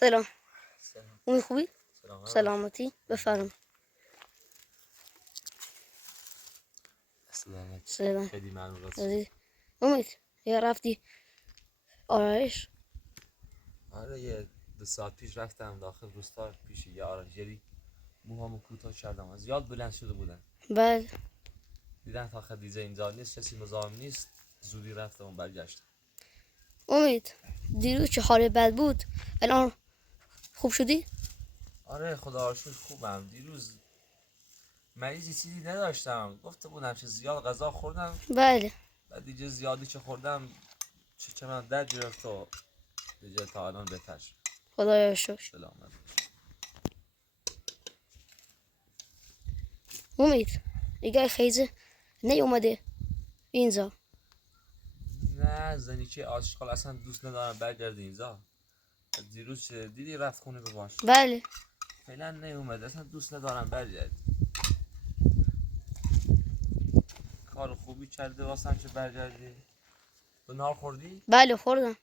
سلام. سلام. امید خوبی؟ سلام. سلامتی. بفرم. سلام. خیلی ممنون راست. امید یا رفتی آرایش؟ آره یه 2 ساعت پیش رفتم داخل روستا پیش یه آرایشگری، موهامو کوتاه کردم، زیاد بلند شده بودن. بله. دیدن تا خدیجه اینجا نیست، کسی مزاحم نیست، زودی رفتم و برگشتم. امید دیروز چه حال بد بود، الان خوب شدی؟ آره خدا رو شکر خوبم. دیروز مریضی چیزی نداشتم، گفته بودم چه زیاد غذا خوردم، بله. بعد دیگه زیادی چه خوردم چه من درد گرفت و دیگه تا الان بهتر شد. خدایا شکر. سلامت. امید دیگه خیزه نیومده اینجا؟ نه زنیچه آشغال اصلا دوست ندارم برگرده اینجا. دیروز دیدی رفت خونه به باش. بله. فعلا نیومد، اصلا دوست ندارم برگرد. کار خوبی کرده واسم که برگردی. تو نهار خوردی؟ بله خوردم.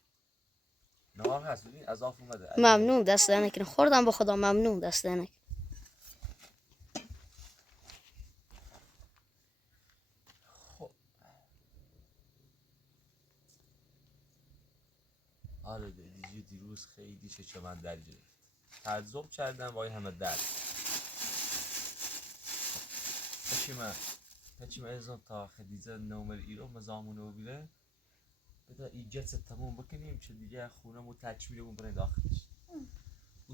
نهار هست ببین اضاف اومده. ممنون دست نکنه. خوردم به خدا ممنون دست نکنه. خب آره دیگه دیروز خیلی چه من در گرفت. تعجب کردم وای همه درد. پچی من ازم تا خدیجه نومر ایرو مزامونو بیره بدا ایجت تموم بکنیم که دیگه خونمو تکمیلمون برای داخلش.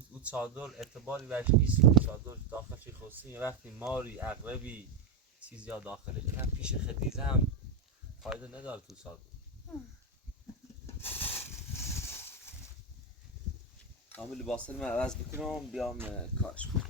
او چادر اعتباری برش نیست. چادر داخلش خوصی وقتی ماری عقربی چیزی ها داخلش هم پیش خدیجه هم فایده نداره تو چادر. کامل لباسل من عوض بکنم بیام کارش کنم.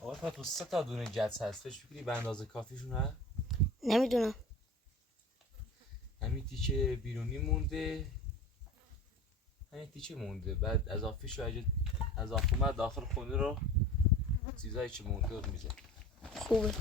آقا تو 3 دونه جتس هستش، فکری به اندازه کافیشون هست؟ نمیدونم. همین تیکه بیرونی مونده، همین تیکه مونده، بعد اضافیشو اگه اضافه اومد داخل خونه رو چیزایی که مونده رو میزه. خوبه.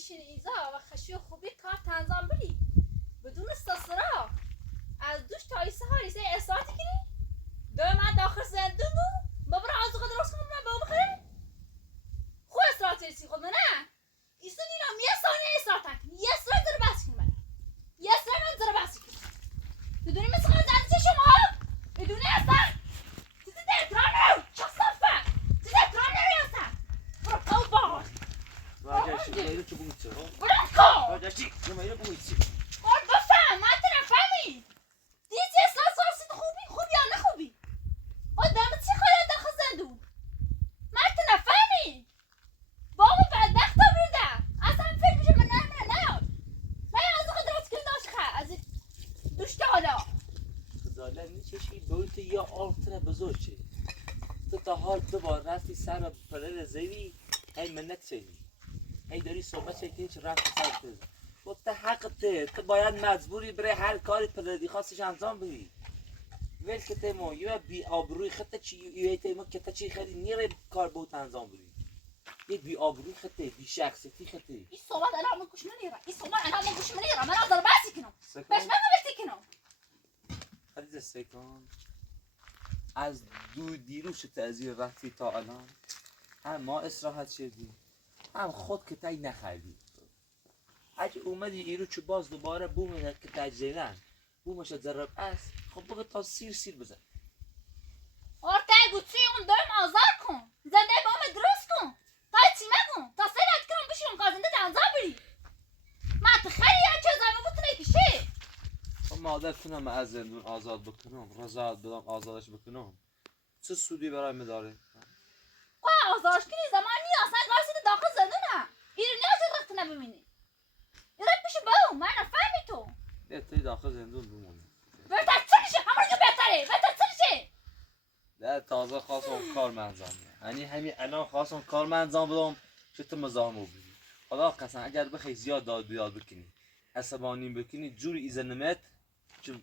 بشین اینجا و خشی و خوبی کار تنظیم بدی بدون استثرا از دوش تا ایسه ها ایسه احساسی کنی دوی من داخل زندون بود ببرا آزوغه درست کنم من به بخوره خوب اصرات ریسی خود نه ایسو نیرم یه ثانیه اصرات کنی یه ثانیه داره بحث کنی من یه ثانیه داره بحث کنی بدونی مثل خود زنده شما بدونی اصلا چیزی احترام نرو چه صفه چیزی احترام نرو اصلا برو تو باش راجعشی میره چه بگویی چه برو کن راجعشی میره بگویی چه برو بفهم من تو نفهمی دیگه اصلا سارسید خوبی یا نه خوبی آدم چی خواهی داخل زندون من تو نفهمی بابا بدبخت بودم اصلا فکر میشه من نیاد من از خود درست کن داشت از این دوشته حالا خزاله میچشی بویت یا آلتر بزرگ چه تو تا حال دوبار رفتی سر پلل زیری هی منت چهی هی داری صحبت چه که رفتی سر پلل و تا حقته تو باید مجبوری بره هر کاری پلدی خواستش انجام بدی ول که تیمو یه بی آبروی خطه چی یه تیمو که تا چی خیلی نیره کار بود انجام بدی یه بی آبروی خطه بی شخصیتی خطه این صحبت الان من گوش منیرم من آزار بحثی کنم بهش من بحثی کنم خدیجه سکان از دیروز تعذیر رفتی تا الان هم ما استراحت شدی هم خود که تایی نخریدی اگه اومدی ایرو چه باز دوباره بومه که تجزیلن بومش ضرب است خب بگه تا سیر بزن آرتای گوچی اون دارم آزار کن زنده با همه درست کن تا چی مگون تا سرت کنم بشیم قازنده دنزا بری من تخیلی هم چه زمه بتونه کشه خب مادر کنم از زندون آزاد بکنم رضایت بدم آزادش بکنم چه سودی برای من داره خواه آزارش کنی زمانی اصلا قاسد داخل زندونه ایرو نیاز رخت نبینی ایرک بشه باو من نفهمی تو بهتری داخل زندون بمونه بهتر چه میشه همون که بهتر چه میشه نه تازه خواستم کار انجام بدم یعنی همین الان خواستم کار انجام بدم که تو مزاحم بودی خدا قسم اگر بخوای زیاد داد بیاد بکنی عصبانی بکنی جوری ایزنمت که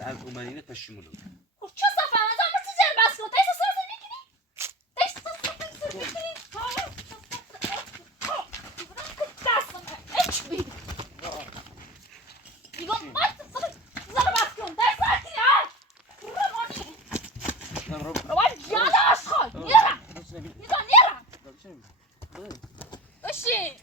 از اومدین پشیمون بود خب چه صفحه من زمان چه زیر بس کن تایست سرزه میکنی تایست سرزه میکنی دستم اچ بید دیگه باید زیر بس کن تایست سرزه ها روانی جاده آشخال نیرم نیرم بشی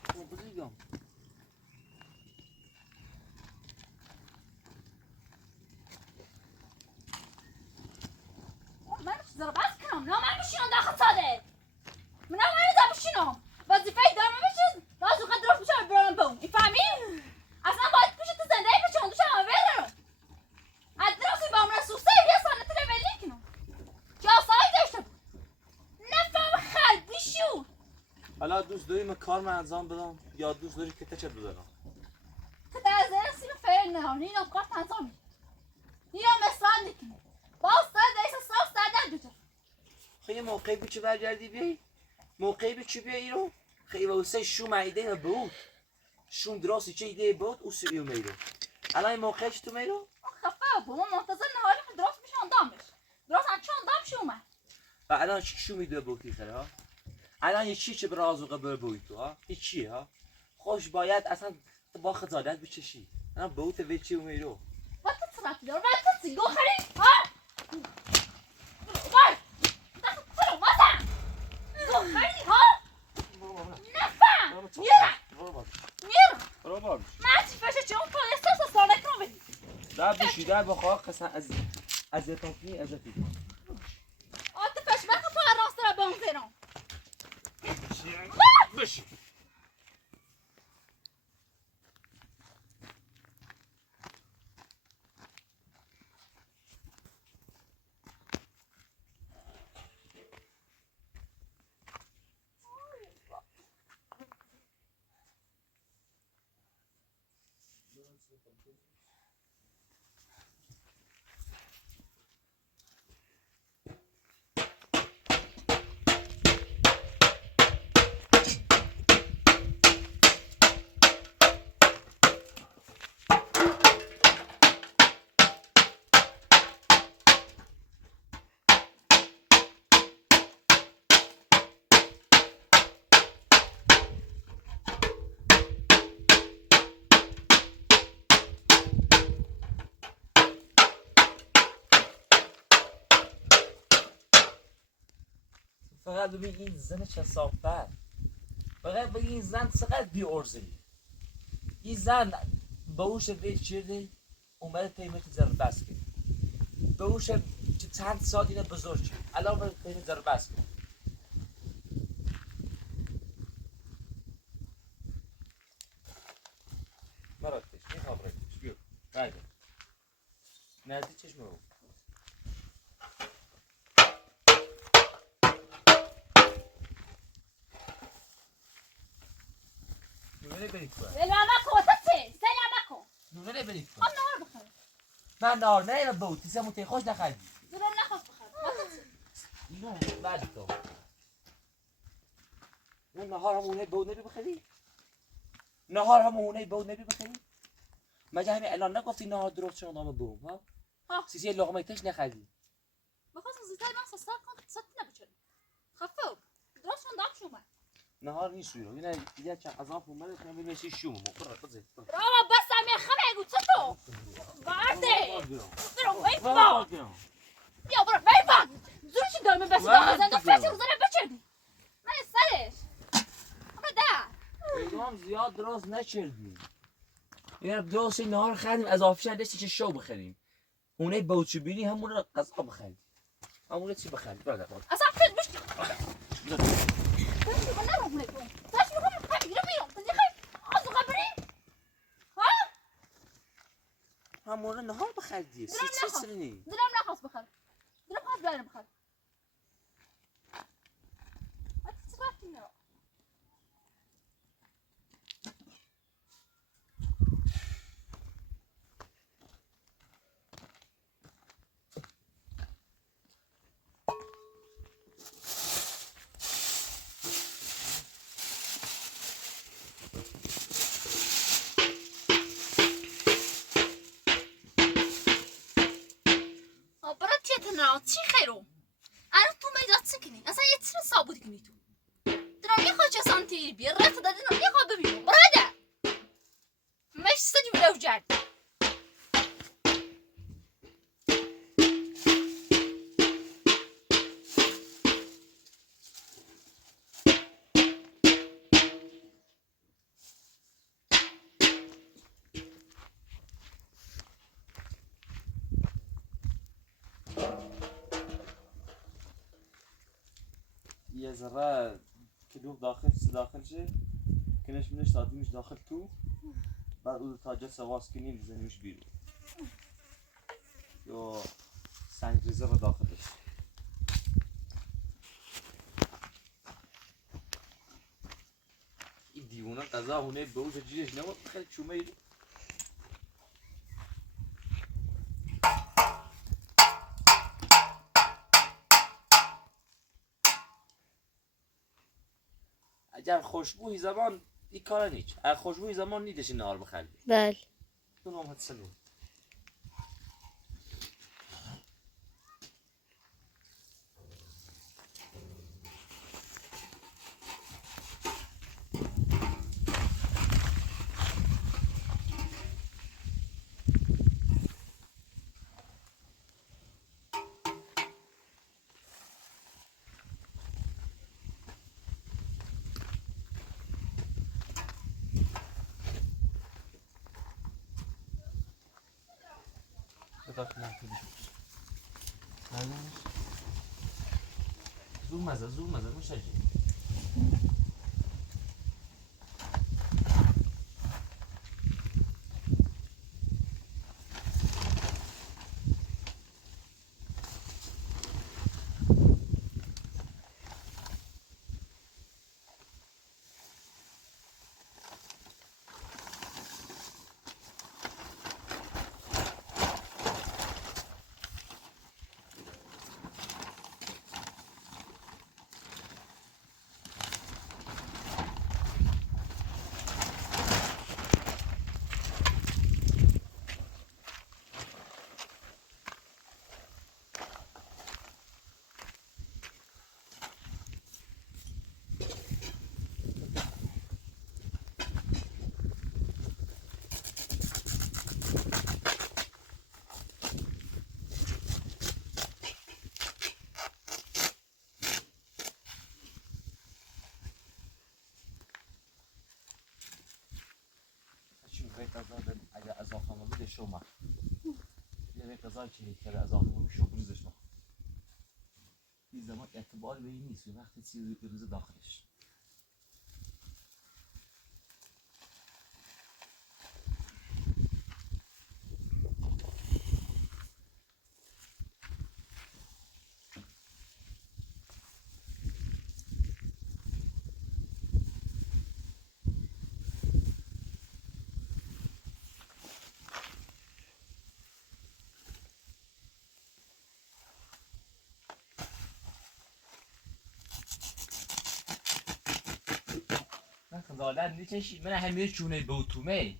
من زیر بس کنم نه من بشینم داخل ساده من نمیدونم بشینم وظیفه دارم بشین راز اوقات درست بشم برام بوم میفهمی اصلا باید پیش تو زنده بشم دوشم هم برم از درستی با من سوسته یه سانت رو ولی کنم که آسایی داشته بود نفهم خل بیشون حالا دوست داری من کار انجام بدم یا دوست داری که تچه بزنم که در زیر سیم فعل نه نینا کار تنظام میشه نینا مثلا نکنه باز سر دیسه صاف سردن دوچه خیلی موقعی بود چه برگردی بیایی موقعی بود چه بیایی رو خیلی واسه شو معیده بود شون دراستی چه ایده بود او سویو میرو الان این موقعی چه تو میرو خفه بود من منتظر نهاری خود درست بشه اندام بشه درست اچه اندام شه اومد و الان شو میده بودی خیلی ها الان یه چی چه بر آزوقه بر بودی تو ها این چیه ها خوش باید اصلا با خزادت بچشی الان بوت به چی میرو و تو صورتی دار و تو سیگو خری ها وای دست تو رو واسم سیگو خری ها نفهم نیرم من چی فشه چه اون پالیستر سا سانه کنم بدی در بشی در بخواه قسم از اتاقی از اتاقی آت فش بخوا پا راست را به اون زیرم بشی فقط ببین این زن کثافت، فقط ببین این زن چقدر بی ارزه. این زن به اوش ویل چیده اومده قیمت زر بس کرد. به اوش که چند سال اینه بزرگ شد الان به قیمت زر بس کرد. مراتش این خبرش بیو راید نزدیک چشم رو نونه برید کن الواما کوتاته سلام کن نونه برید کن آن نهار بخیر من نار نه اینا بوتی سمو تی خوش نخوردی دلم نخواست بخیر اینو بعد تو نه نهار همونه بود نبی بخری نهار همونه بود نبی بخری مگه همین الان نگفتی نهار درست شد نام بوم ها ها. سیسی لقمه تش نخوردی بخواستم زیتای من سستار کن ست نبچن خفه درست شون دام شومه نهار نیست رو اینا دیگه چه عذاب اومده که من بشی شوم مقرر بزید راما بس هم خمه گو تو وارده برو وی با بیا برو وی با زورش دارم بس داخل فش روزانه بچردی من سرش اما ده ایدام زیاد درست نچردی یه دوست نهار خریدیم از آفیشن دستی چه شو بخریم اونه بوچی بیری همون رو قضا بخریم همون چی بخریم برادر اصلا فکر بشتی من نرو بونه کن داش میگم خیلی رو بیام تنی خیلی آزو خبری ها همون رو نهار بخریدی سی چه سرنی دلم نخواست بخیر دلم خواست برم بخیر اتفاقی نه چی خیرو؟ الان تو میداد سکنی اصلا یه چیز ثابت کنی تو درام یه خواهد چه سانتی بیر رفت دادی درام یه خواهد ببینم براده مش سجی بلو جد یه ذره کلوب داخل شه کنش منش دادیمش داخل تو بعد اون تاجه سواس کنیم بزنیمش بیرون یا سنگ ریزه رو داخلش این دیوونه قضا هونه به اوج جیرش نمود خیلی چومه ایرو اگر خوشبوی زمان این کار نیست اگر خوشبوی زمان نیدش این نهار بخری بله تو نام هتسنو زور مزه مشاجی غذا اگر از آخر بوده شما یه غذا که کرده از آخر بوده شو بریزش ما این زمان اعتبار به این نیست وقتی چیزی بریزه داخلش زادن میکشی من همه چونه بوتومه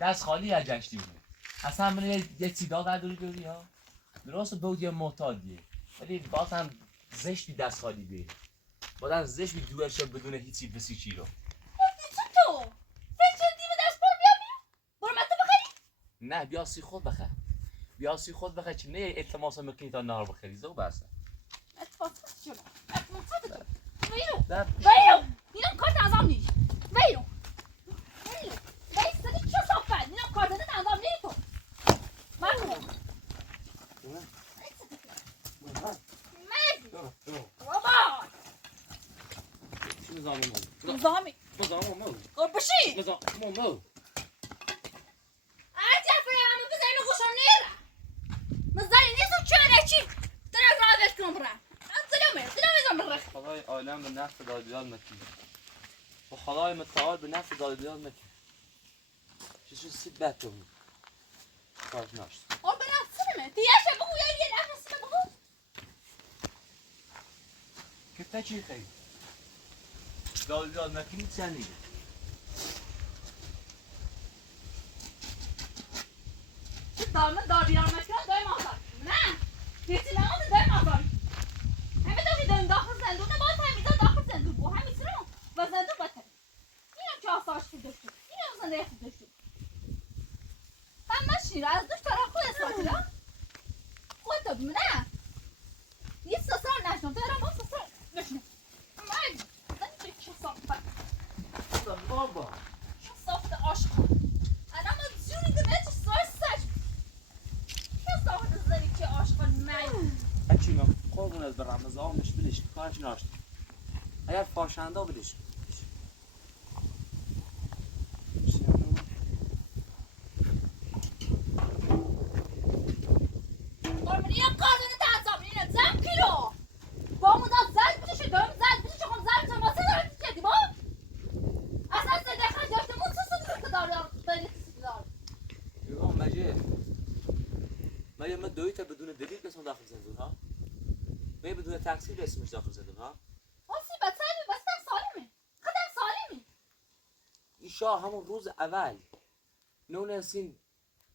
دست خالی از جشتی بود اصلا من یه سیداد نداری داری ها درست بود یا معتادیه ولی باز هم زشتی دست خالی بیه بازم زشت بی دوش بدون هیچی بسی چی رو تو فکر دیو دست بار بیا برو مته بخری نه بیا سی خود بخر بیا سی خود بخر چی نه التماس میکنی تا نهار بخری زو بس اتفاق شد ویرو نه ویرو اینم کارت ازم نیست ویرو ویرو ویستدی چه صافت اینم کارت ازم نیست تو من بابا شو زامن نظامی مو قربشی مو عجب همه بزنی خوشم نیره مزدانی نیست چه چی ترک را دست کنم برم دلم برخ خدای عالم به نفع دادیان مکی و خدای متعال به نفع دادیان مکی چیزی سید بهتر بود کارش ناشت اور به نفسمه دیگه بگو یا یه نفسمه بگو کفته چی خیلی دادیان مکی نیست یعنی دامه دادیان مکان دای مازار نه هیچی نمازه دای مازار همه داشتی داریم داخل زندون باید همیزا داخل زندون بود همیز رو و زندون باید اینم که آساش که داشتیم اینم زنده که داشتیم هم مشنی رو از دوش طرف خود اصلاحی رو خود تا بیم نه یه سسال نشنم تو ایران با سسال نشنم من زنی که صافت بابا صافت عاشق الان ما جونی دمت سای سج صافت زنی که عاشق من اچی من قربون از برم رمضانش بلش کارش ناشت اگر فاشنده بلش قربونی یه قاردن تنظام اینه زن پیلو با مدت زد بشه دارم زد بشه چه خب زد تماسه داره تو جدی با اصلا صدقه داشتمون سه داره خیلی داره ایوان مگه من دویت بدون دلیل بسم داخل زندون ها مگه بدون تقصیر اسمش داخل زندون ها آسی بسایی بس سالمه خودم سالمی ایشا همون روز اول نونسین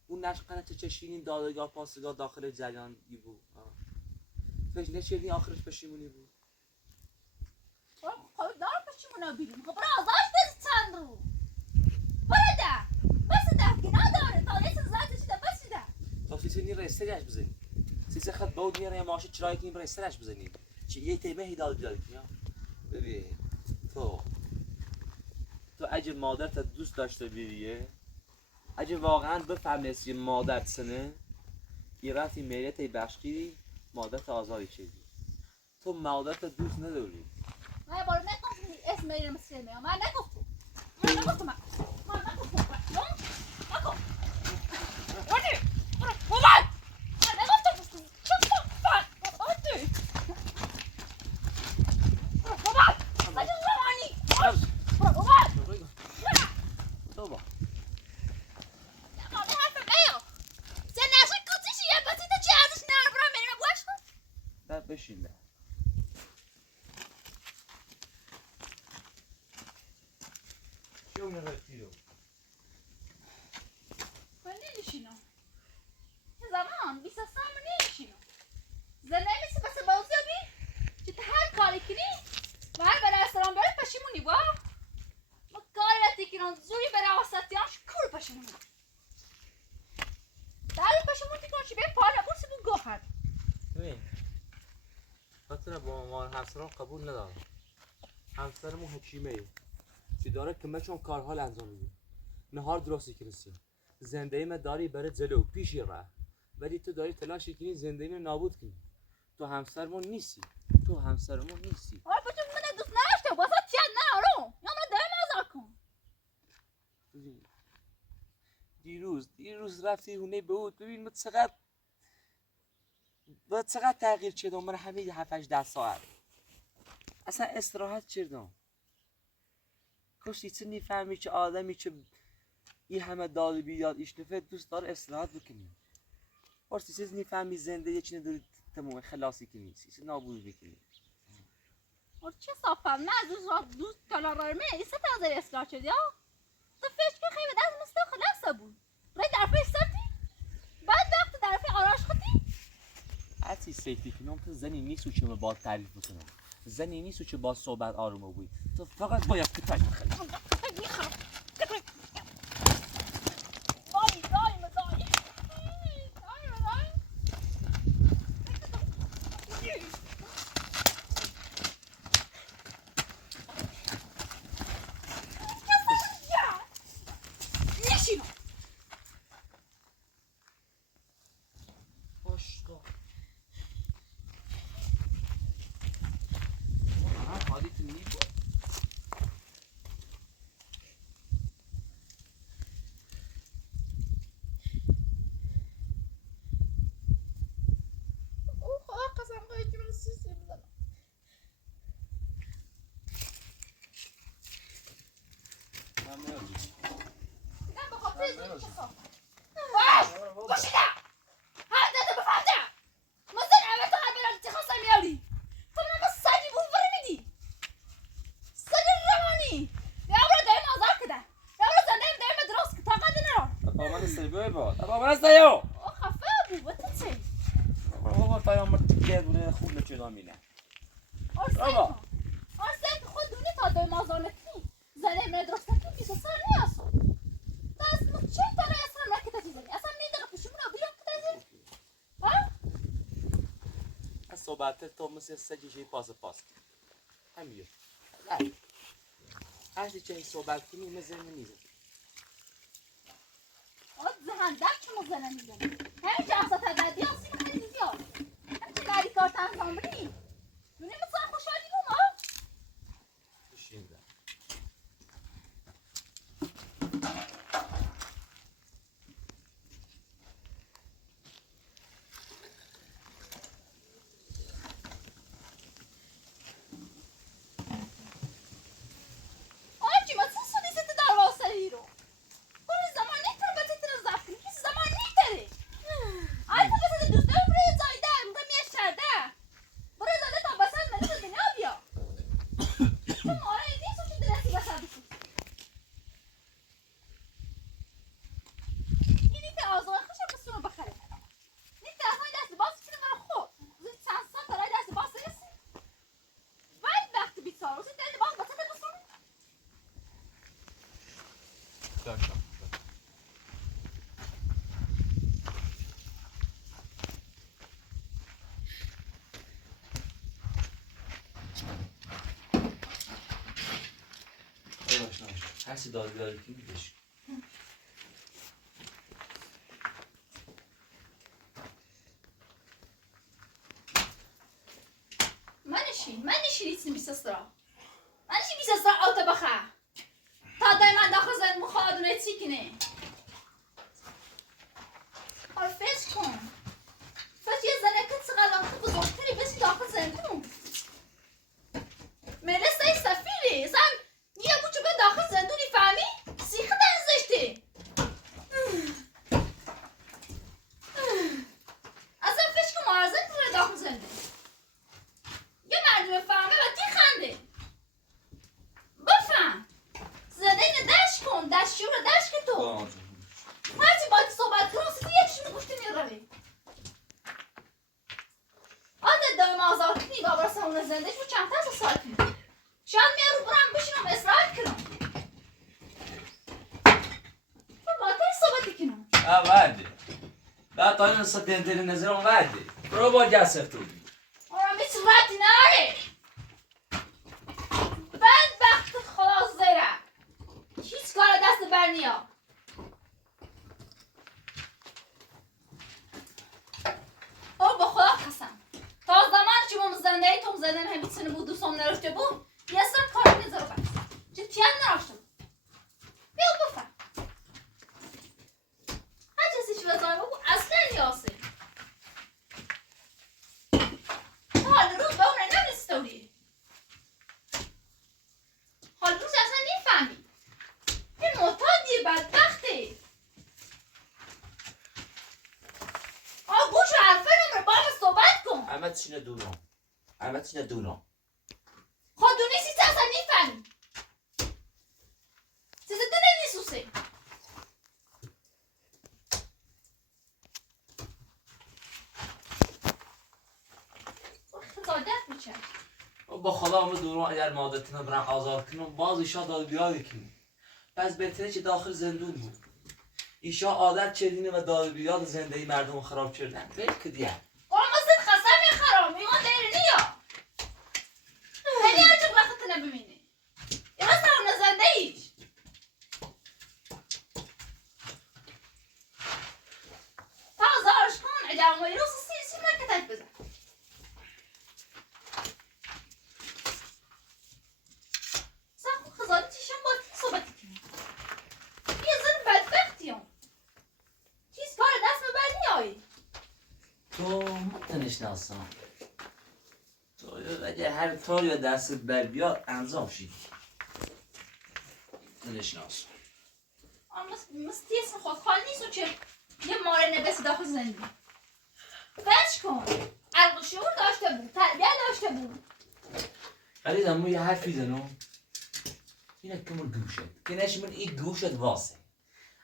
اون نشقنه چشینین دادگاه پاسگاه داخل جریان ای بود فکر نشیدین آخرش پشیمونی بود خب دار پشیمونا بیرون خب برو آزاش بزی چند رو برو ده بس ده که نداره تا لیسن زدش ده بس ده تا سیسینی رستگش بزنی سیسه خد بود میاره یه ماشه چرایی که این رستگش بزنی چی یه تیمه هیدال بیاد کیا ببین تو اگه مادرت دوست داشته بیریه اگه واقعا بفهمیسی مادرت سنه یه رفتی میلیت بشکی مادرت آزاری چیزی تو مادرت دوست نداری من بارو نگفتم اسم اینو مسلمه من نگفتم من نگفتم من نگفتم ودی برو بابا من نگفتم چه ودی بابا ماجه زمانی برو بابا تو با بابا حرف بیا زن نشون کتیشی یه بسیط چه ازش نرو برم بریم گوش کن نه بشین نه چه اون رفتی رو من نمیشینم یه زمان 20 سال من نمیشینم زن نمیسی بس بازی بی که تا هر کاری کنی و هر به رستوران بری پشیمونی با ما کاری رتی کنم زوری بره واسطیانش کور پشیمونی در پشیمونی کنم چی به پاره بوسی بو گوهر ببین خاطر با عنوان همسران قبول ندارم همسرمون حکیمه ای که داره که من چون کارها انجام میده نهار درستی کنیسی زندگی من داری برای جلو پیشی راه ولی تو داری تلاش کنی زندگی من نابود کنی تو همسرمون نیستی تو همسرمون نیستی آره بچه من دوست نداشته واسه چیت نارو یا من دارم ازار کن دیروز رفتی هونه بود ببین من چقدر تغییر چیدم من همه 7-8 ساعت اصلا استراحت چردم کشتی چه نیفهمی که آدمی که این همه داد بیاد ایش نفت دوست داره استراحت بکنی پرسی چیز نیفهمی زنده یه چینه داری تمام خلاصی کنی چیز نابود بکنی آره چه صافم نه دوست کلارمه ایسه تازه اصلاح شد یا تو فکر که خیلی دست مستو خلاصه بود رای در پیش سرتی بعد وقت در پیش آراش خودی حتی سیفی کنم تو زنی نیستو که با تعریف بکنم زنی نیستو که با صحبت آرومه بوی تو فقط باید کتاک بخری صحبت تو مثل سجی جای پاس همین هر چی صحبت کنی مثل نیست آد زهندک چه مزنه میزنه همین که اصلا تبدی هستی کنه اینجا همین که گری کار تنظام بری دونه مثلا خوشحالی بوم ها بشینده هستی داری که میدهش منشی ریتسیم بیسسترا منشی بیسسترا آوتا بخه تا دایما داخل زن مخوادونه چی کنه حالا فکر کن فکر یه زنه که چقدر خوب بزرگتری بسی داخل زن کن ملسه ای سفیره زن یه بوچو به داخل زندونی فهمی سیخه در زشته اصلا فکر کن معرضه کنه داخل زندون یه مردم فهمه و دی خنده بفهم زده اینه دشت کن دشتی رو دشت که تو هرچی باید صحبت کنم سیدی یکیشون گوشتی میروی عادت دارم آزاد کنی بابا سمون زندهش رو چند تا سال کنی شاید میارو برم بشینم اصلاح کنم باید صحبتی کنم وعده لا تا این صدین دل نظرم وعده برو با جسر تو آرام هیچ ردی ناره بعد وقت خلاص زیره هیچ کار دست بر نیا زدن همین سنه بود دوستم نراشته بود یه سر کار نزار بس جدی نراشته بود بیا بفهم هر جسیش وزای بود اصلا یاسه حال روز به اون نمیستوری حال روز اصلا نیفهمی این معتادی بدبختی گوش و حرفه نمره با همه صحبت کن همه چی ندونم خود دونیستی چه اصلا نیفهمی چیزه دنه نیسوسه خزادت میچه با خدا همه دورم اگر مادتون برم آزاد کنم باز ایشا داد بیاد کنم پس بهتره که داخل زندون بود ایشا عادت چدینه و داد بیاد زندگی مردم رو خراب کردن بل که دیگه قرمزت خسم خراب میگن دیر نیا هنی هرچک وقت نببینی یه راست اون زنده ایش تا زارش کن اجام وی روز سی مرکتت بزن سخو خزادت چیشم باید صحبت کنی یه زن بدبختیم چیز کار دست ببر نیایی تو متنشناسم تو اگه هر کاری یا دستت بر بیاد انجام شید تنشناسم مستی اسم خود خال نیست و چه یه ماره نبسی داخل زندگی فرش کن علق شعور داشته بود تربیه داشته بود خلیدم مو یه حرفی زنم اینه که من گوشت که نشمون این گوشت واسه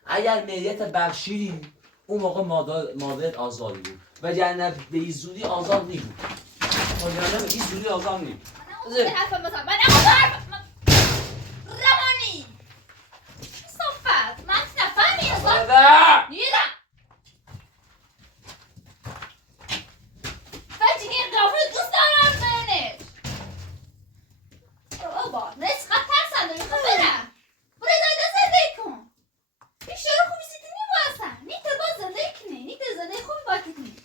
اگر ملیت بخشیدی اون موقع مادرت آزادی بود و جنب به این زودی آزاد نی بود و جنب به این زودی آزاد نی بود من حرفم مثلا من حرفم روانی صفت من نفهمی اصلا نیدم فجی این قافل دوست دارم زنش بابا نسخت ترسن داری خب برم برای دایده زندگی کن این شروع خوبی سیتی نی با اصلا نیتر باز زندگی کنی نیتر زندگی خوبی باید کنی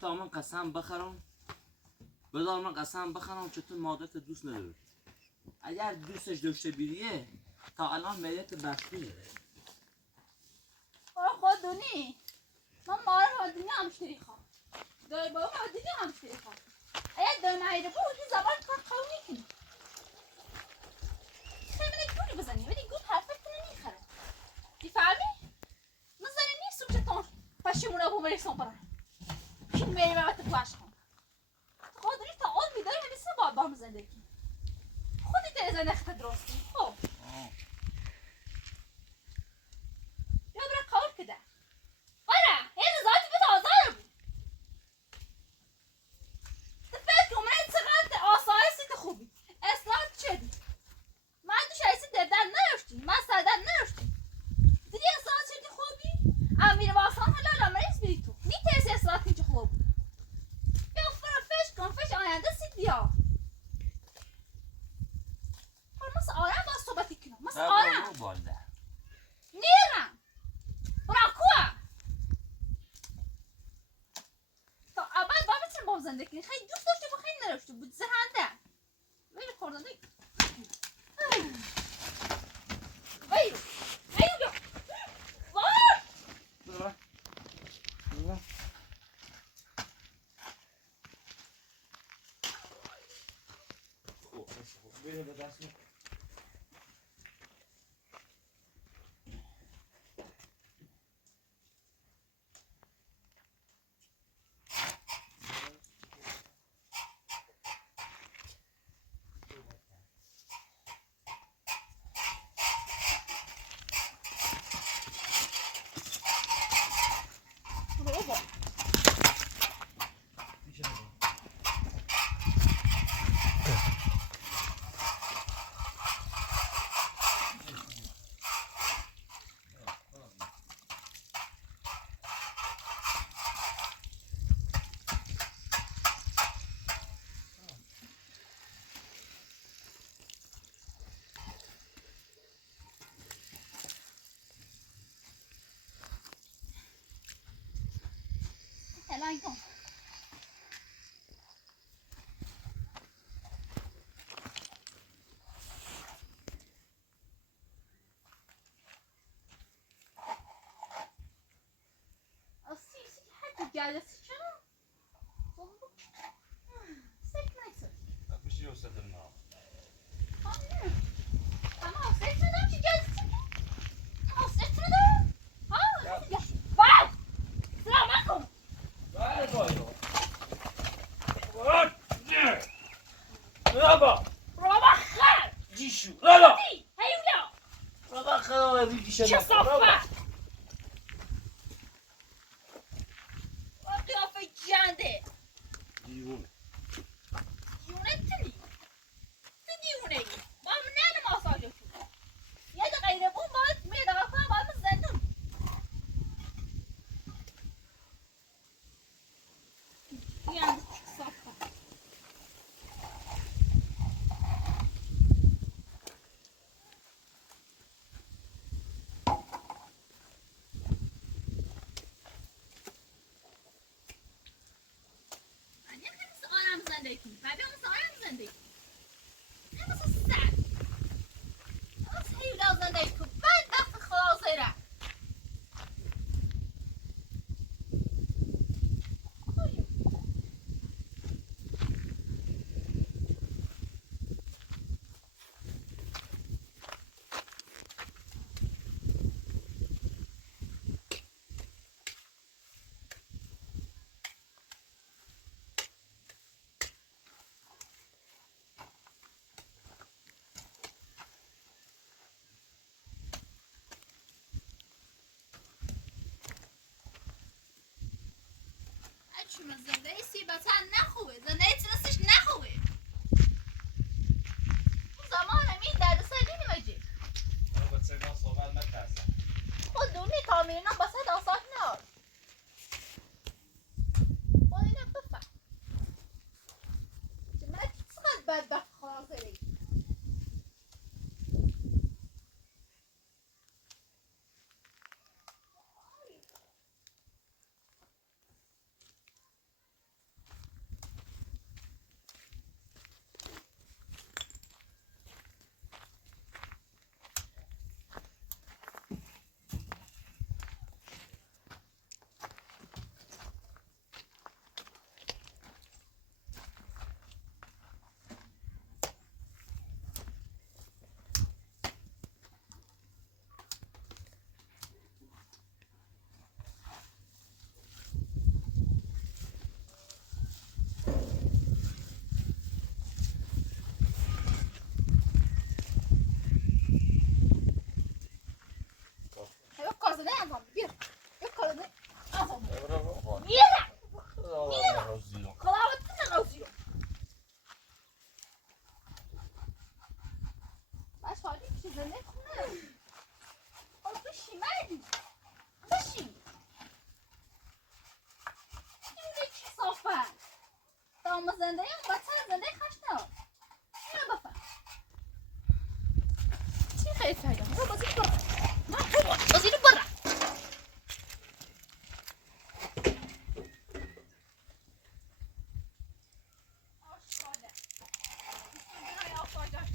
تا من قسم بخرم بذار من قسم بخرم چطور مادرت دوست نداره اگر دوستش داشته بیریه تا الان ملیت بخشیه خود دونی من ماره مادینی همشتری خواه دای بابا مادینی همشتری خواه اگر دای مهیده بود این زبان کار قوی کنی خیلی منه گولی بزنی ولی گول حرفت کنه نیخره بیفهمی؟ نزنی نیستم چطور پشیمونه بو مریسان برن kim beni Mehmet'e bulaşkın. خودش تا اون میداری همیشه با بام زندگی. خودی تازه نخت درستی. خب. یا برای کار کده. برای این زاتی به تازه بود. فکر کنم من چقدر آسایشی که خوبی. اصلاح چدی. من تو شایستی دردن نرشتی. من سردن نرشتی. دیدی اصلاح چدی خوبی؟ امیر واسان حالا مریض بری تو. نیترسی اصلاح کنی چه خوب. فش آینده سید بیا مثل آره الان گم اصیل حتی جلسه چرا؟ سکر نیست بشی و ستر نام اما سکر ندارم چی جلسه سکر ندارم باید سلام علیکم بله بایو نه رابا رابا خر جیشو رابا هیولا رابا خرابه بیدیشه چه نکن رابا صفت قیافه جنده دیوونه دیونه تنی تو دیونه ای ما هم نه ماساژو یه ده غیره بون باید میدقه کنم باید زندون جنده چه صفت من یه مثل آرام زندگی کنی ببین مثل آرام زندگی نه مثل سر مثل هیولا زندگی کن بعد وقت خلاصه را چون زندگی سیبتا نخوبه زندگی تنستش نخوبه زمان این درد سری نمیجی با سگان صحبت نترسن خود دونی تامیرنا بسه داستان نار خود اینه بفهم من چقدر بدبخت خلاصه ری یک کارزنه انجام بگیر یک کارزنه انجام بگیر میره خلاوت نروزی رو باش حالی که زنده کنه حالا بشی مردی بشی اینه چی صافت دام زنده یم بطر زنده خشنه اینو بفهم چی خیلی فایده برو بازی برا بازی برا آشقاله بسم الله آفاجاش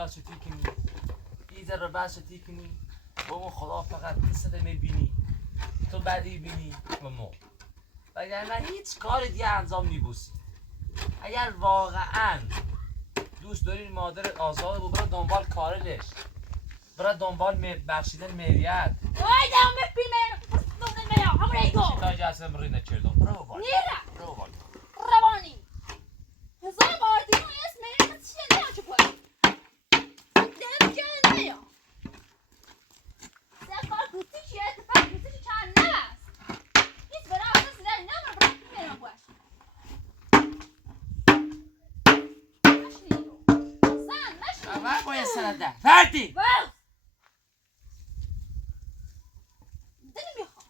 کلاس چطور کنی این ذره بس چطور کنی بابا خدا فقط قصه میبینی تو بعدی بینی و ما وگرنه هیچ کار دیگه انجام نیبوسی اگر واقعا دوست دارین مادر آزاد برو دنبال کارلش برو دنبال بخشیدن میریت وای دام بپیمه دونه میا همون ایگو تا جسم رینه چردم برو بال نیره برو بال روانی هزار بار دیگه اسم این چیه نه چه کنی دم جل میا سفر گوتی چیه اتفاق گوتی چند نبست هیچ برای آسا سیدر نمار برای پیمه باش مشنی رو سن مشنی اول باید سنده فردی باز دلی میخوام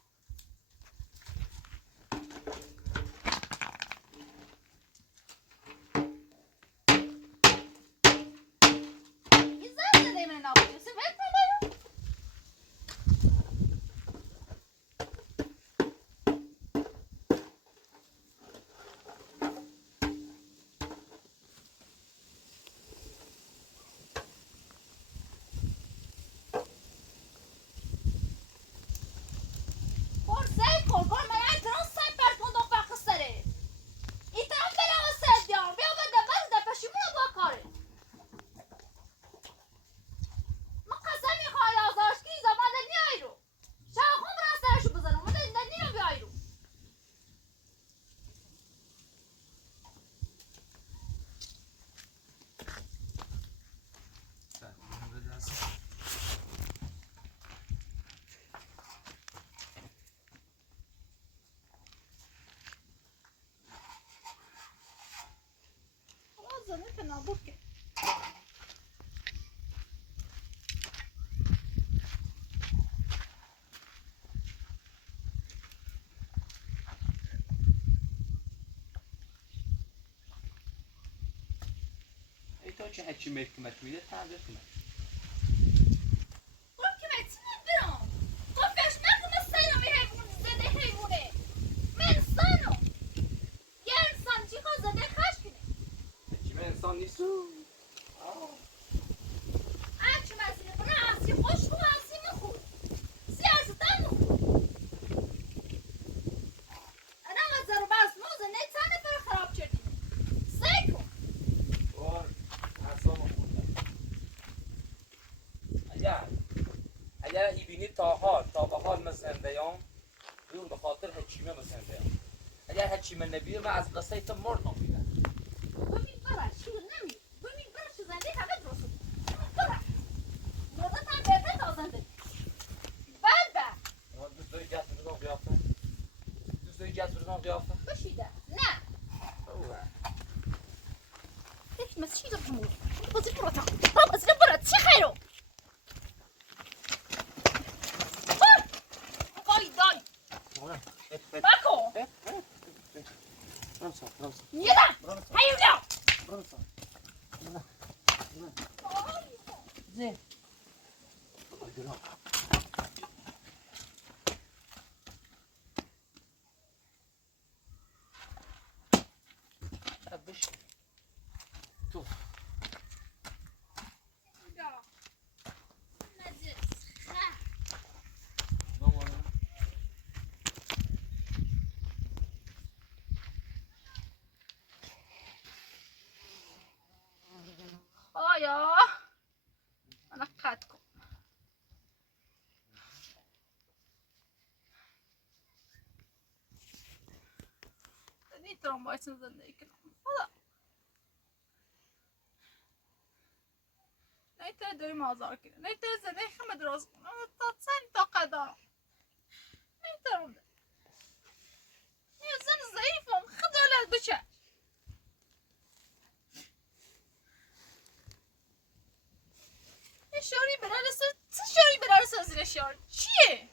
این زن زده من نبودی سه ویل کنه کن سیف کن کن من اعتراض سیف پر کن دو فرق سره این طرف بره و سیف دیارم بیا بده بس ده پشیمون با کاره من قسم میخوای آزارشکی زمان نیایی رو شاخون برای سرشو بزنم من نیم بیایی رو زنه که نابود که ای تو چه هچی ملکمت میده تنده کنم قرب که متینه برام قرب فش نکن مثل سیرمی حیوان زده حیوانه من انسانو یه انسان چی خواه زده خش کنه هچی من انسان نیست اچه مسیره برای اصلی خوش کن اصلی مخور سیاستم مخور انا وزر و بس موزه نتانه پر خراب چردیم سی کن بار اصلا خوردم اگر ای بینی تا به حال مثل یام دور به خاطر هچیمه مثل یام اگر هچیمه نبیر من از قصه تو مردم میدم ببین برای چی نمی ببین برای چی زنده همه درست برای مردت هم بهتر تازنده بعد دوست داری جست بزنم قیافه دوست داری جست بزنم قیافه بشیده نه هیچ مسیحی دارم همون بازی برات بازی برات چی خیرو وای بکو نیدم هیولا زين أبش توف آیا من قد کن نمیتونم باید زندگی کنم خدا نمیتونم داریم آزار کنم نمیتونم زندگی خمه درست کنم تا سن تا قدارم نمیتونم یه زن ضعیفم خجالت بشه شوری برارسه چه شوری برارسه زیر شور چیه؟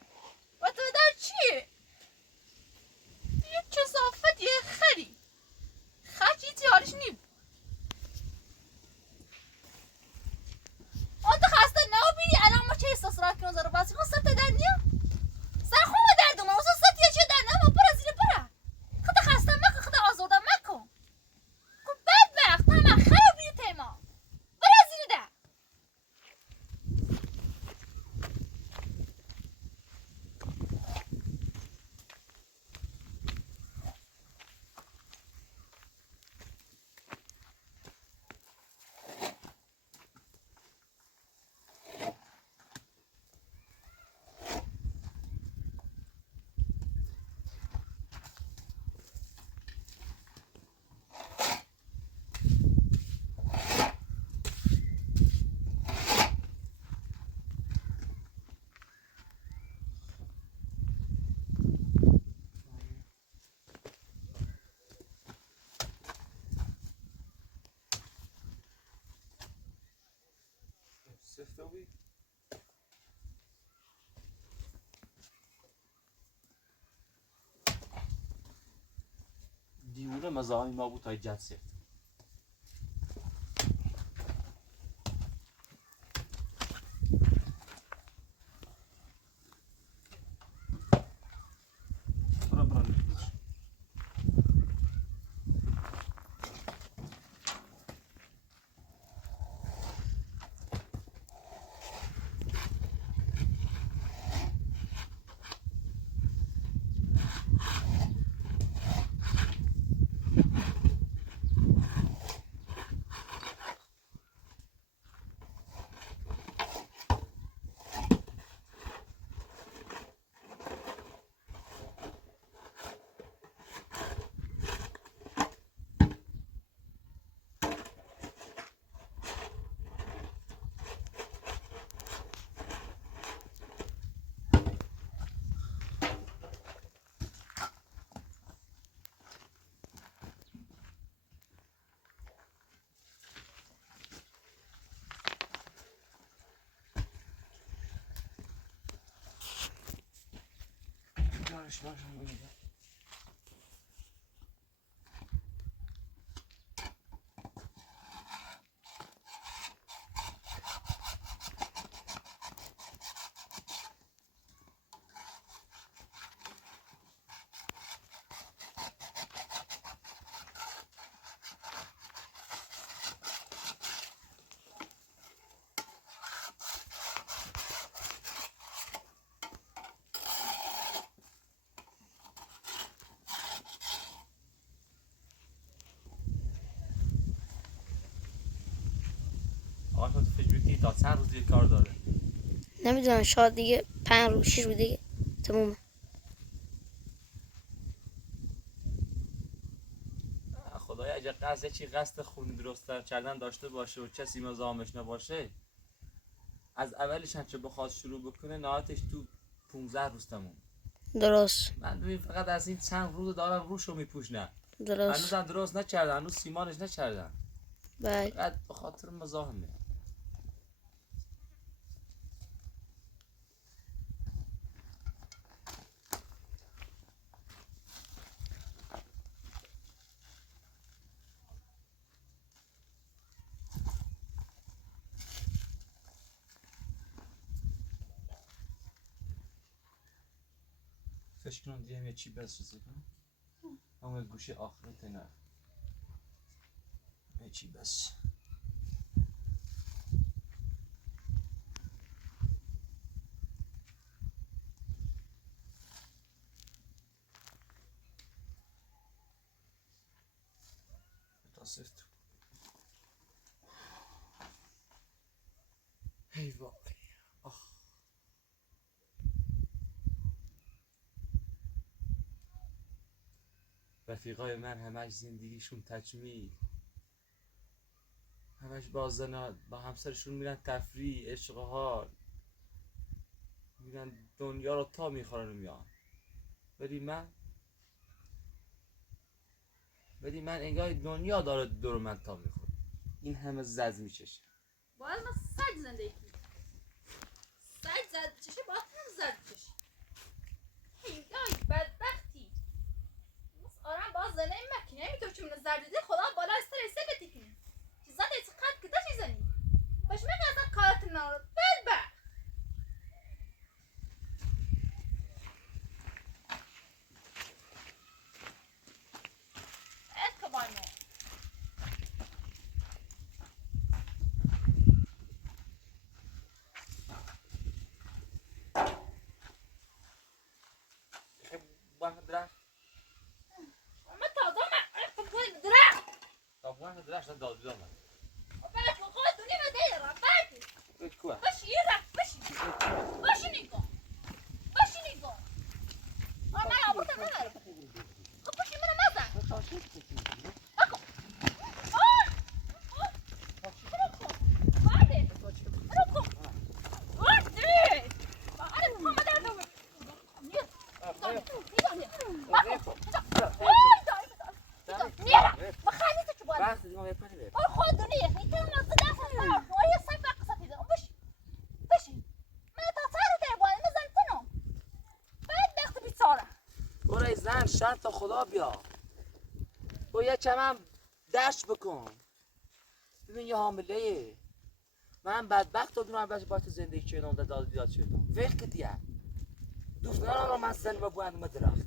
و تو در چیه؟ یه کسافت یه خری خرچ هیچی حالش نیم آن تو خسته نبینی الان ما چه احساس را کنم زارو باسی کن سر در نیم سر خوب دردم ما سر یه چه در نیم برا زیر برا خدا خسته مکن خدا آزاده مکن کن بدبخت همه خرابی تیما برا زیر در سفته بی دیونه مزاحم ما بود تا جد سفت Barış var şimdi burada. آقا تو فکر می‌کنی تا چند روز دیگه کار داره؟ نمیدونم شاید دیگه 5 روز 6 روز دیگه تمومه. خدایا اگه قصد چی قصد خون درست کردن داشته باشه و کسی مزاحمش نباشه از اولش هم چه بخواد شروع بکنه نهایتش تو 15 روز تموم. درست من ببین فقط از این چند روز دارن روشو میپوشنن. درست هنوزم درست نکردن، هنوز سیمانش نکردن. بله فقط به خاطر مزاحمه. فکر کنم دیگه یه چی بس رسید کنم همون گوشه آخرت نه یه چی بس تا سفت ای وای آخ رفیقای من همش زندگیشون تکمیل همش با همسرشون میرن تفریح عشق و حال میرن دنیا رو تا میخورن و میان ولی من انگار دنیا داره دور من تا میخوره این همه زد میچشه باید ما سگ زندگی کنیم سگ زد چشه باید هم زد چشه هی بدبختی آرام باز زنه مکنه نمیتونم چه من زردیده خدا بالا استرسه بتی کنیم چیزا دیگه قد کده چیزانی باش من اصلا کارت نارد بدبخت ات کبای ما واحد درش ما تازه من ات کبای درخت طب واحد درش داد بیدار من بعد وقت دنیا ما دیره بعد ايش كوه باش يرك باش نيجو باش نيجو ما يعبط انا باش من ماذا اكو بیا باید چمن دشت بکن. ببین یه حامله من بدبخت دادونم بچه باید زندگی چیدم در داد بیاد شدم وقت دیگه دوست ندارم من زن و بوندم درخت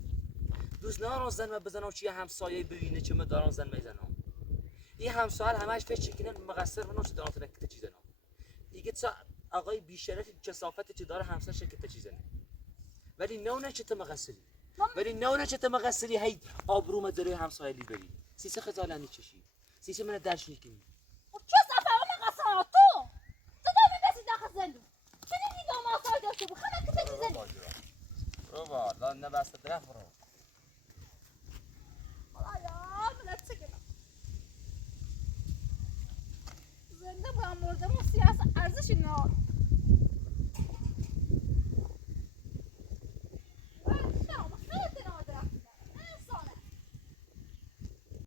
دوست ندارم زن و بزنم چیه همسایه ببینه چه مدارم زن میزنم این همسایه همش فکر کنه مقصر منو چه دارم تنکته چیزنم دیگه تا آقای بیشرف کثافت چه داره همسایه شکته چیزنه ولی نه چه مقصری ولی نه چه مقصری هی آبروم داره همسایه لی بری سیسه خجالتی چشی سیسه من درش نکنی چه صفحه مقصر تو دمی بسی داخل زندو چه نمی دام آسای داشته بو خمه کته چیزنی برو با لا نبسته درخت برو خدایا ملت چه کنم زنده بودم مردم و سیاست ارزشی نداره